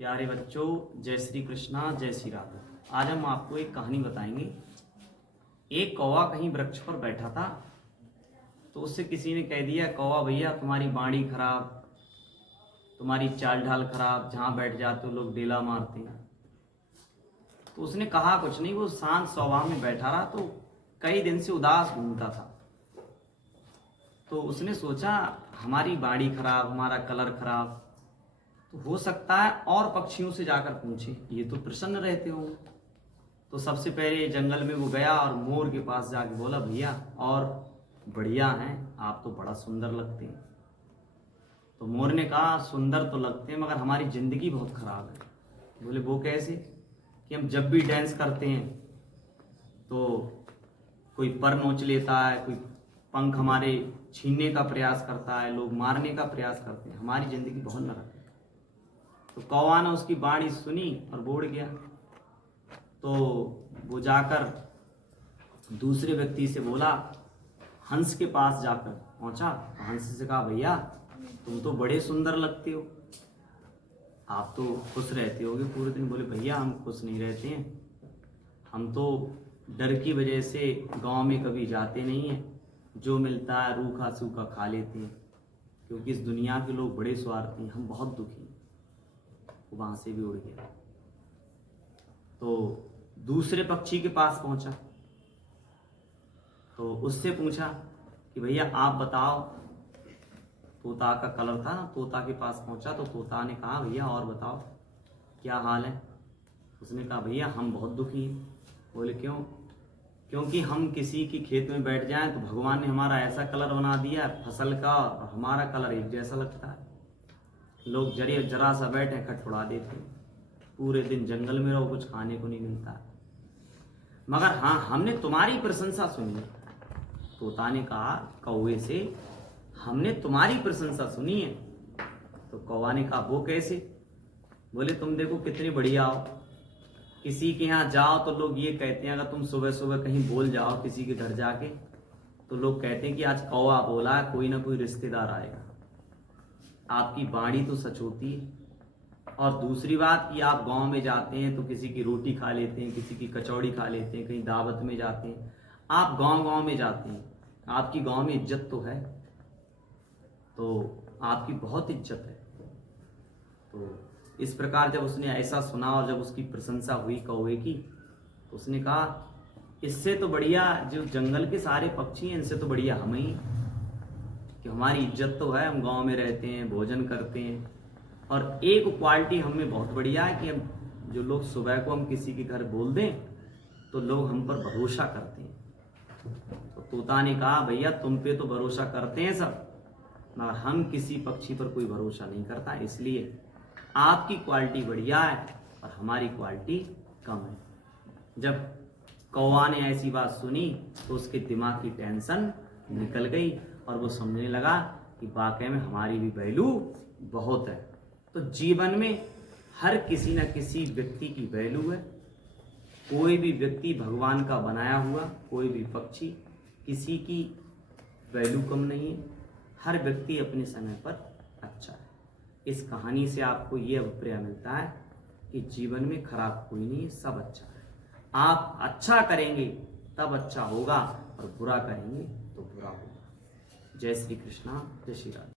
प्यारे बच्चों, जय श्री कृष्णा, जय श्री राधा। आज हम आपको एक कहानी बताएंगे। एक कौवा कहीं वृक्ष पर बैठा था, तो उससे किसी ने कह दिया, कौवा भैया तुम्हारी बाड़ी खराब, तुम्हारी चाल ढाल खराब, जहाँ बैठ जाते हो लोग डेला मारते हैं। तो उसने कहा कुछ नहीं, वो शांत स्वभाव में बैठा रहा। तो कई दिन से उदास घूमता था। तो उसने सोचा हमारी बाड़ी खराब, हमारा कलर खराब, तो हो सकता है और पक्षियों से जाकर पूछे, ये तो प्रसन्न रहते हो। तो सबसे पहले जंगल में वो गया और मोर के पास जाके बोला, भैया और बढ़िया हैं, आप तो बड़ा सुंदर लगते हैं। तो मोर ने कहा, सुंदर तो लगते हैं मगर हमारी जिंदगी बहुत खराब है। बोले वो कैसे? कि हम जब भी डांस करते हैं तो कोई पर नोच लेता है, कोई पंख हमारे छीनने का प्रयास करता है, लोग मारने का प्रयास करते हैं, हमारी जिंदगी बहुत नरक है। तो कौवा ने उसकी बाणी सुनी और बोल गया। तो वो जाकर दूसरे व्यक्ति से बोला, हंस के पास जाकर पहुंचा। हंस से कहा, भैया तुम तो बड़े सुंदर लगते हो, आप तो खुश रहते होगे पूरे दिन। बोले, भैया हम खुश नहीं रहते हैं, हम तो डर की वजह से गांव में कभी जाते नहीं हैं, जो मिलता है रूखा सूखा खा लेते हैं, क्योंकि इस दुनिया के लोग बड़े स्वार्थी हैं, हम बहुत दुखी हैं। वहां से भी उड़ गया। तो दूसरे पक्षी के पास पहुंचा, तो उससे पूछा कि भैया आप बताओ, तोता का कलर था, तोता के पास पहुंचा। तो तोता ने कहा, भैया और बताओ क्या हाल है? उसने कहा, भैया हम बहुत दुखी हैं। बोले क्यों? क्योंकि हम किसी के खेत में बैठ जाएं तो भगवान ने हमारा ऐसा कलर बना दिया है फसल का, और हमारा कलर एक जैसा लगता है। लोग जरा सा बैठे खट उड़ा देते, पूरे दिन जंगल में रहो, कुछ खाने को नहीं मिलता। मगर हाँ, हमने तुम्हारी प्रशंसा सुनी। तोता ने कहा कौवे से, हमने तुम्हारी प्रशंसा सुनी है। तो कौवा ने कहा, वो कैसे? बोले, तुम देखो कितनी बढ़िया हो, किसी के यहाँ जाओ तो लोग ये कहते हैं, अगर तुम सुबह सुबह कहीं बोल जाओ किसी के घर जाके, तो लोग कहते हैं कि आज कौवा बोला है, कोई ना कोई रिश्तेदार आएगा। आपकी बाणी तो सच होती है। और दूसरी बात कि आप गांव में जाते हैं तो किसी की रोटी खा लेते हैं, किसी की कचौड़ी खा लेते हैं, कहीं दावत में जाते हैं, आप गांव में जाते हैं, आपकी गांव में इज्जत तो है, तो आपकी बहुत इज्जत है। तो इस प्रकार जब उसने ऐसा सुना और जब उसकी प्रशंसा हुई कौवे की, तो उसने कहा, इससे तो बढ़िया जो जंगल के सारे पक्षी हैं, इनसे तो बढ़िया हम ही, कि हमारी इज्जत तो है, हम गांव में रहते हैं, भोजन करते हैं। और एक क्वालिटी हम में बहुत बढ़िया है कि हम जो लोग सुबह को हम किसी के घर बोल दें तो लोग हम पर भरोसा करते हैं। तो तोता ने कहा, भैया तुम पे तो भरोसा करते हैं सब, मगर हम किसी पक्षी पर कोई भरोसा नहीं करता, इसलिए आपकी क्वालिटी बढ़िया है और हमारी क्वालिटी कम है। जब कौवा ने ऐसी बात सुनी तो उसके दिमाग की टेंशन निकल गई और वो समझने लगा कि वाकई में हमारी भी वैल्यू बहुत है। तो जीवन में हर किसी न किसी व्यक्ति की वैल्यू है। कोई भी व्यक्ति भगवान का बनाया हुआ, कोई भी पक्षी, किसी की वैल्यू कम नहीं है। हर व्यक्ति अपने समय पर अच्छा है। इस कहानी से आपको ये अभिप्राय मिलता है कि जीवन में खराब कोई नहीं है, सब अच्छा है। आप अच्छा करेंगे तब अच्छा होगा और बुरा करेंगे तो बुरा होगा। जय श्री कृष्णा, जय श्री राधा।